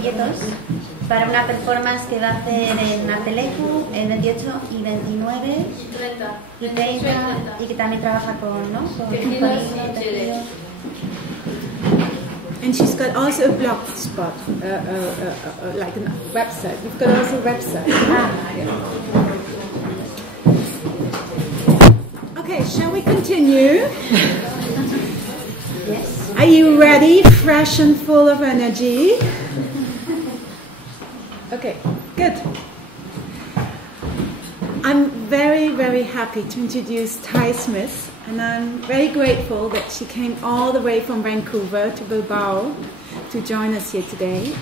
folletos para una performance que va a hacer en Artelecu el 28 y 29 y 30 y que también trabaja con, ¿no? Con tejidos. And she's got also a blog spot, like a website. You've got also a website. Okay, shall we continue? Yes. Are you ready, fresh and full of energy? Okay, good. I'm very, very happy to introduce Ty Smith, and I'm very grateful that she came all the way from Vancouver to Bilbao to join us here today.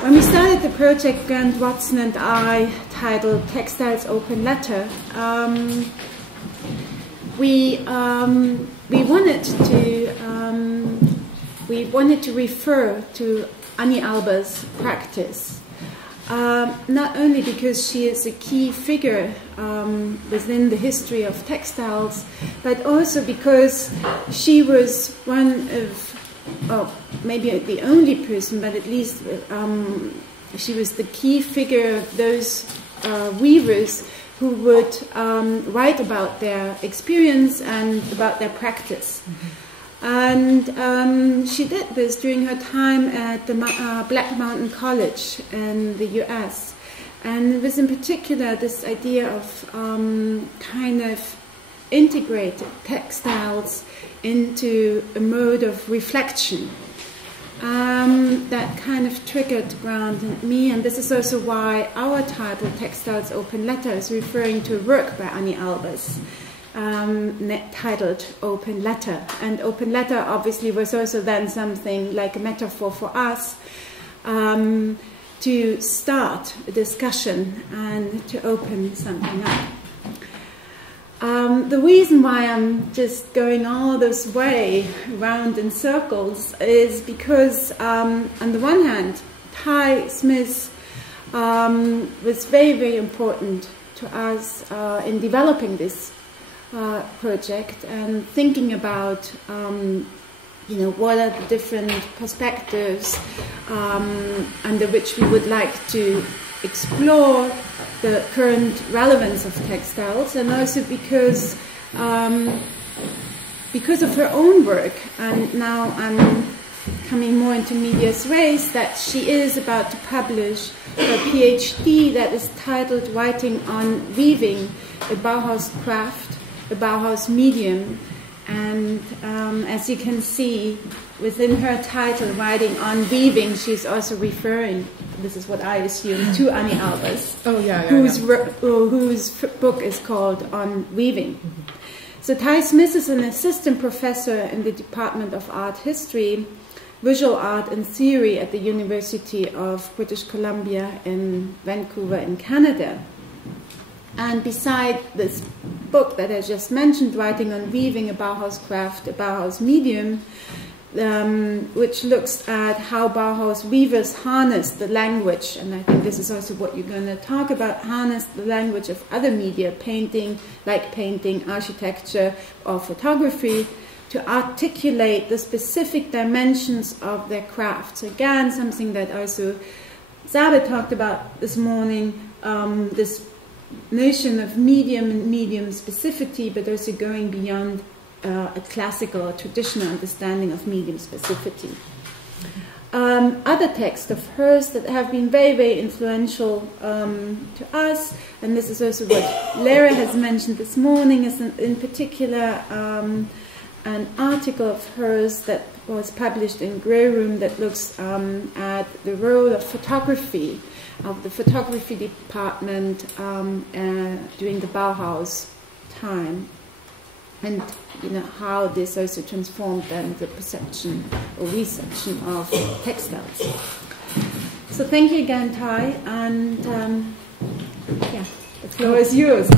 When we started the project, Grant Watson and I, titled Textiles Open Letter, we wanted to refer to Annie Alba's practice, not only because she is a key figure within the history of textiles, but also because she was one of, maybe the only person, but at least she was the key figure of those weavers who would write about their experience and about their practice. And she did this during her time at the Black Mountain College in the US. And it was in particular this idea of kind of integrated textiles into a mode of reflection. That kind of triggered Grant and me, and this is also why our title, Textiles Open Letter, is referring to a work by Annie Albers, titled Open Letter. And Open Letter obviously was also then something like a metaphor for us to start a discussion and to open something up. The reason why I'm just going all this way round in circles is because, on the one hand, Ty Smith was very, very important to us in developing this project and thinking about, what are the different perspectives under which we would like to explore the current relevance of textiles, and also because of her own work, and now I'm coming more into medias res, that she is about to publish a PhD that is titled Writing on Weaving, a Bauhaus Craft, a Bauhaus Medium. And as you can see, within her title, Writing on Weaving, she's also referring, this is what I assume, to Annie Albers, whose book is called On Weaving. Mm-hmm. So Ty Smith is an assistant professor in the Department of Art History, Visual Art and Theory at the University of British Columbia in Vancouver in Canada. And beside this book that I just mentioned, Writing on Weaving, a Bauhaus Craft, a Bauhaus Medium, which looks at how Bauhaus weavers harness the language, and I think this is also what you're going to talk about, harness the language of other media, painting, architecture, or photography, to articulate the specific dimensions of their crafts. Again, something that also Zabe talked about this morning, this notion of medium and medium specificity, but also going beyond a classical or traditional understanding of medium specificity. Other texts of hers that have been very, very influential to us, and this is also what Leer has mentioned this morning, is in particular an article of hers that was published in Grey Room that looks at the role of photography, of the photography department during the Bauhaus time, and how this also transformed then the perception or reception of textiles. So thank you again, Ty, and the floor is yours.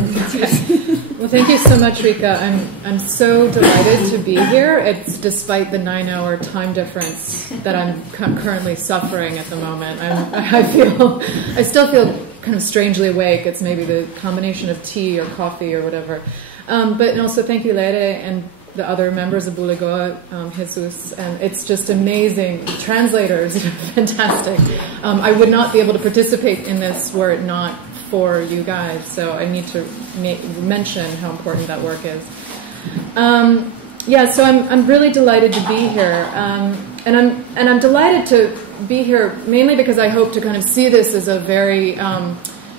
Well, thank you so much, Rika. I'm so delighted to be here. It's despite the 9-hour time difference that I'm currently suffering at the moment. I still feel kind of strangely awake. It's maybe the combination of tea or coffee or whatever. But also thank you, Leer, and the other members of Bulegoa, Jesus, and it's just amazing. Translators, fantastic. I would not be able to participate in this were it not for you guys, so I need to mention how important that work is. So I'm really delighted to be here, and I'm delighted to be here mainly because I hope to kind of see this as a very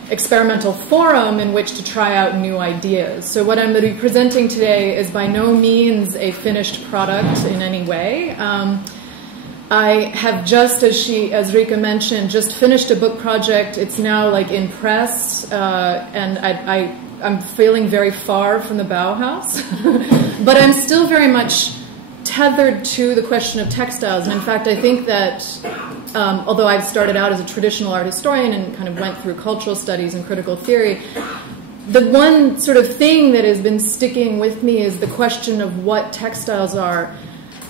experimental forum in which to try out new ideas. So what I'm going to be presenting today is by no means a finished product in any way. I have just, as Rika mentioned, just finished a book project. It's now like in press, and I'm feeling very far from the Bauhaus, but I'm still very much tethered to the question of textiles. And in fact, I think that although I've started out as a traditional art historian and kind of went through cultural studies and critical theory, the one sort of thing that has been sticking with me is the question of what textiles are,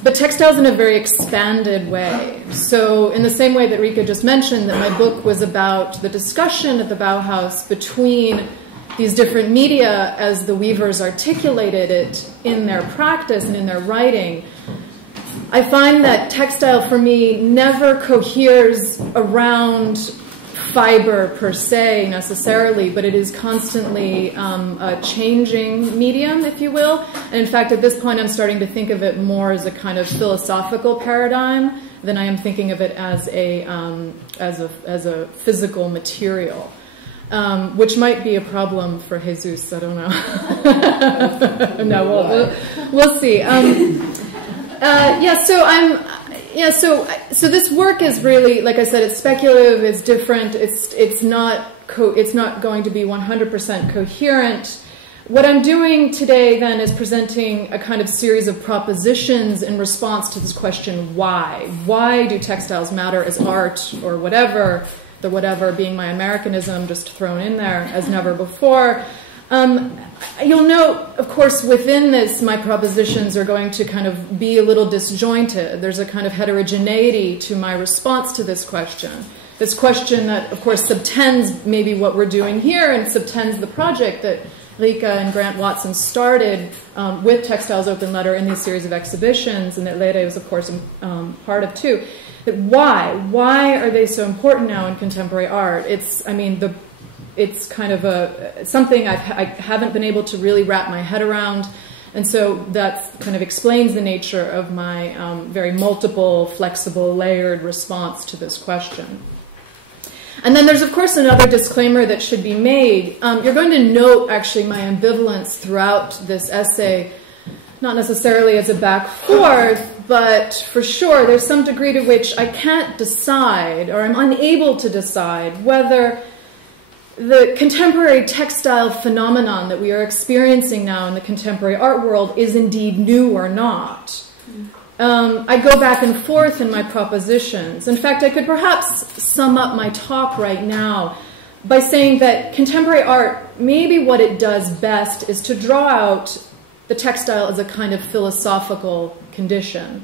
but textiles in a very expanded way. So in the same way that Rika just mentioned, that my book was about the discussion at the Bauhaus between these different media as the weavers articulated it in their practice and in their writing, I find that textile for me never coheres around fiber per se necessarily, but it is constantly a changing medium, if you will. And in fact, at this point, I'm starting to think of it more as a kind of philosophical paradigm than I am thinking of it as a physical material. Which might be a problem for Jesus. I don't know. No, we'll see. So this work is really, like I said, it's speculative. It's different. It's not going to be 100% coherent. What I'm doing today then is presenting a kind of series of propositions in response to this question: why? Why do textiles matter as art or whatever? The whatever being my Americanism just thrown in there as never before. You'll note, of course, within this, my propositions are going to kind of be a little disjointed. There's a kind of heterogeneity to my response to this question. This question that, of course, subtends maybe what we're doing here and subtends the project that Rika and Grant Watson started with Textiles Open Letter in these series of exhibitions, and that Leer was, of course, part of too. That why are they so important now in contemporary art? It's kind of something I haven't been able to really wrap my head around, and so that kind of explains the nature of my very multiple, flexible, layered response to this question. And then there's, of course, another disclaimer that should be made. You're going to note, actually, my ambivalence throughout this essay, not necessarily as a back forth, but for sure there's some degree to which I can't decide, or I'm unable to decide, whether the contemporary textile phenomenon that we are experiencing now in the contemporary art world is indeed new or not. I go back and forth in my propositions. In fact, I could perhaps sum up my talk right now by saying that contemporary art, maybe what it does best is to draw out the textile as a kind of philosophical condition.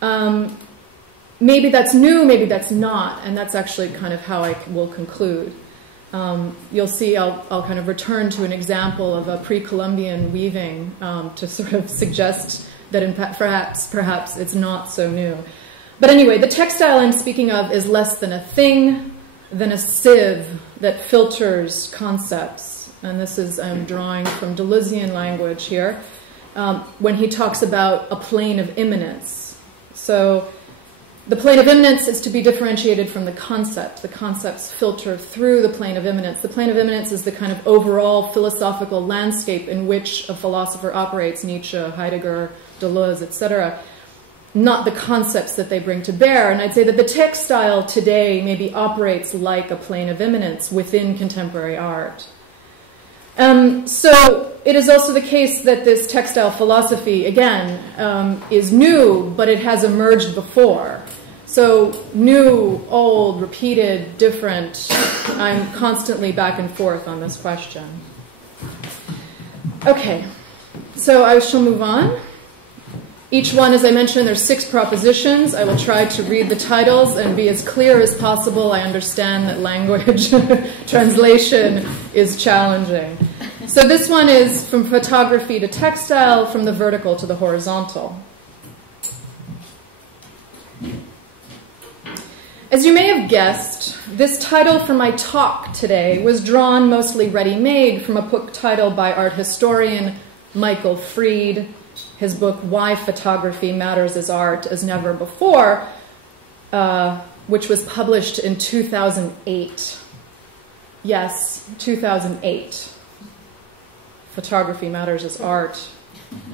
Maybe that's new, maybe that's not, and that's actually kind of how I will conclude. You'll see I'll kind of return to an example of a pre-Columbian weaving to sort of suggest that perhaps it's not so new. But anyway, the textile I'm speaking of is less than a thing, than a sieve that filters concepts. And this is, I'm drawing from Deleuzian language here, when he talks about a plane of immanence. So the plane of immanence is to be differentiated from the concept. The concepts filter through the plane of immanence. The plane of immanence is the kind of overall philosophical landscape in which a philosopher operates, Nietzsche, Heidegger, Deleuze, etc., not the concepts that they bring to bear. And I'd say that the textile today maybe operates like a plane of immanence within contemporary art. So it is also the case that this textile philosophy, again, is new, but it has emerged before. So new, old, repeated, different. I'm constantly back and forth on this question. Okay, so I shall move on. Each one, as I mentioned, there's 6 propositions. I will try to read the titles and be as clear as possible. I understand that language translation is challenging. So this one is from photography to textile, from the vertical to the horizontal. As you may have guessed, this title for my talk today was drawn mostly ready-made from a book titled by art historian Michael Fried, his book Why Photography Matters as Art as Never Before, which was published in 2008. Yes, 2008. Photography matters as art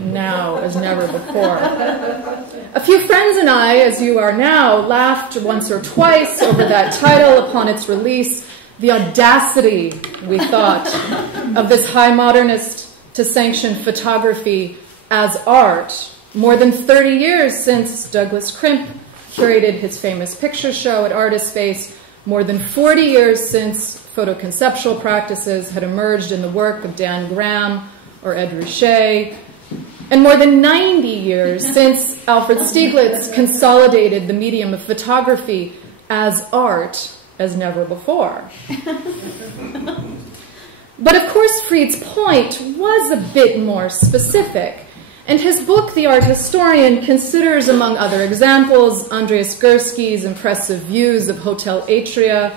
now as never before. A few friends and I, as you are now, laughed once or twice over that title upon its release. The audacity, we thought, of this high modernist to sanction photography as art, more than 30 years since Douglas Crimp curated his famous picture show at Artist Space, more than 40 years since photoconceptual practices had emerged in the work of Dan Graham or Ed Ruscha, and more than 90 years since Alfred Stieglitz consolidated the medium of photography as art as never before. But of course, Fried's point was a bit more specific, and his book, The Art Historian, considers, among other examples, Andreas Gursky's impressive views of Hotel Atria,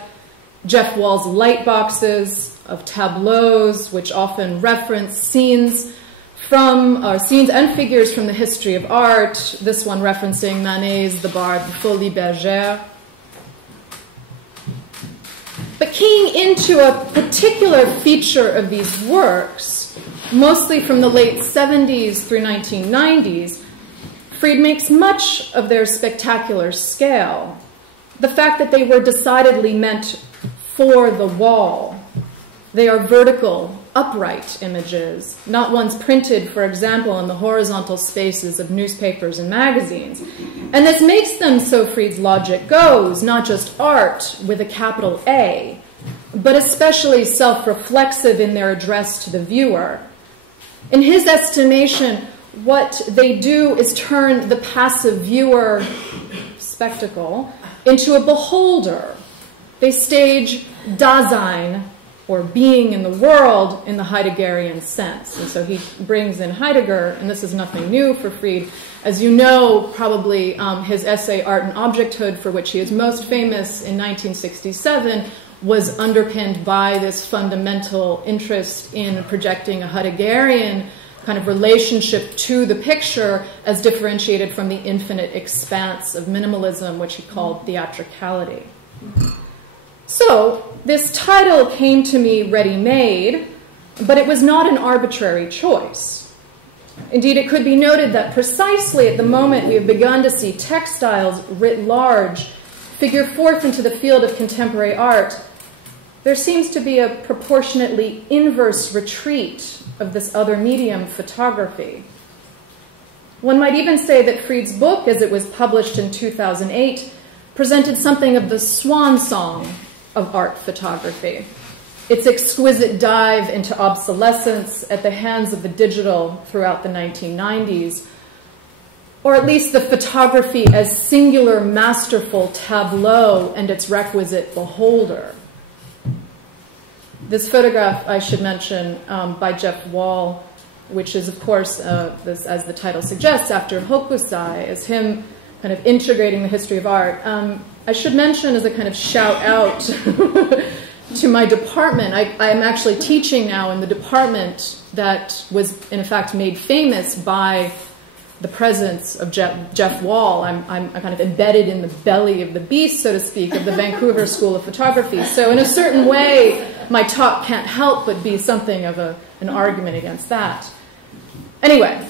Jeff Wall's light boxes of tableaus, which often reference scenes and figures from the history of art, this one referencing Manet's The Barbe Folie Bergère. But keying into a particular feature of these works, mostly from the late 70s through 1990s, Fried makes much of their spectacular scale. The fact that they were decidedly meant for the wall. They are vertical, upright images, not ones printed, for example, in the horizontal spaces of newspapers and magazines. And this makes them, so Fried's logic goes, not just art with a capital A, but especially self-reflexive in their address to the viewer. In his estimation, what they do is turn the passive viewer spectacle into a beholder. They stage Dasein, or being in the world, in the Heideggerian sense. And so he brings in Heidegger, and this is nothing new for Fried. As you know, probably his essay Art and Objecthood, for which he is most famous in 1967, was underpinned by this fundamental interest in projecting a Heideggerian kind of relationship to the picture as differentiated from the infinite expanse of minimalism, which he called theatricality. So this title came to me ready-made, but it was not an arbitrary choice. Indeed, it could be noted that precisely at the moment we have begun to see textiles writ large figure forth into the field of contemporary art, there seems to be a proportionately inverse retreat of this other medium, photography. One might even say that Fried's book, as it was published in 2008, presented something of the swan song of art photography. Its exquisite dive into obsolescence at the hands of the digital throughout the 1990s, or at least the photography as singular masterful tableau and its requisite beholder. This photograph, I should mention, by Jeff Wall, which is, of course, as the title suggests, after Hokusai, is him kind of integrating the history of art. I should mention, as a kind of shout out to my department, I am actually teaching now in the department that was, in fact, made famous by the presence of Jeff Wall. I'm kind of embedded in the belly of the beast, so to speak, of the Vancouver School of Photography. So in a certain way, my talk can't help but be something of an argument against that. Anyway,